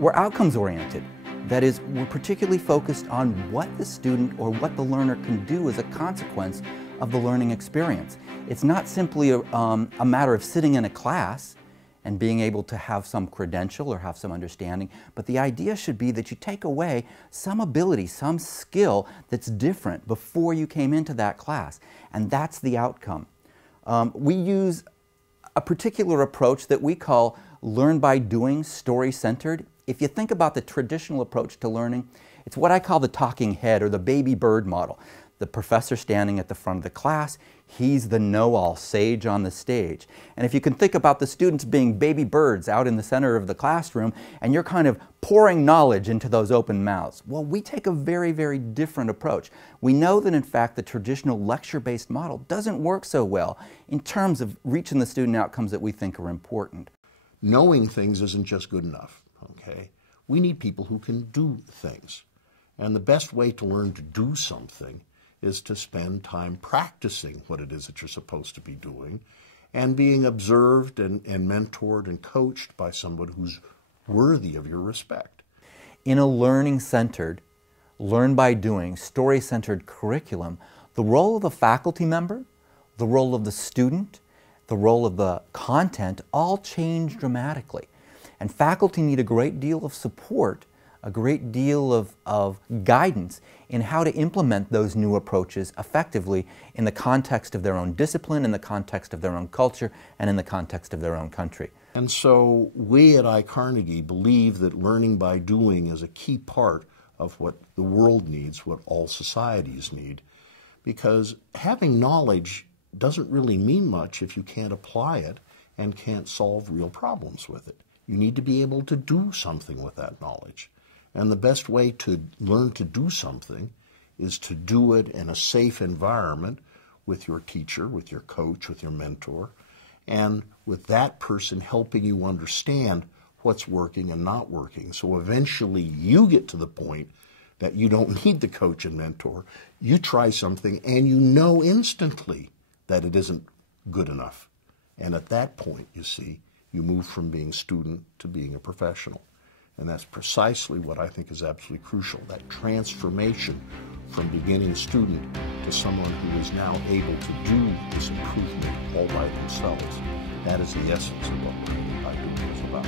We're outcomes oriented. That is, we're particularly focused on what the student or what the learner can do as a consequence of the learning experience. It's not simply a matter of sitting in a class and being able to have some credential or have some understanding, but the idea should be that you take away some ability, some skill that's different before you came into that class, and that's the outcome. We use a particular approach that we call learn by doing, story-centered. If you think about the traditional approach to learning, it's what I call the talking head or the baby bird model. The professor standing at the front of the class, he's the know-all sage on the stage. And if you can think about the students being baby birds out in the center of the classroom, and you're kind of pouring knowledge into those open mouths, well, we take a very, very different approach. We know that, in fact, the traditional lecture-based model doesn't work so well in terms of reaching the student outcomes that we think are important. Knowing things isn't just good enough, okay? We need people who can do things. And the best way to learn to do something is to spend time practicing what it is that you're supposed to be doing and being observed and mentored and coached by somebody who's worthy of your respect. In a learning-centered, learn-by-doing, story-centered curriculum, the role of the faculty member, the role of the student, the role of the content all change dramatically. And faculty need a great deal of support, a great deal of guidance in how to implement those new approaches effectively in the context of their own discipline, in the context of their own culture, and in the context of their own country. And so we at iCarnegie believe that learning by doing is a key part of what the world needs, what all societies need, because having knowledge doesn't really mean much if you can't apply it and can't solve real problems with it. You need to be able to do something with that knowledge. And the best way to learn to do something is to do it in a safe environment with your teacher, with your coach, with your mentor, and with that person helping you understand what's working and not working. So eventually you get to the point that you don't need the coach and mentor. You try something and you know instantly that it isn't good enough. And at that point, you see, you move from being student to being a professional. And that's precisely what I think is absolutely crucial, that transformation from beginning student to someone who is now able to do this improvement all by themselves. That is the essence of what learning by doing is about.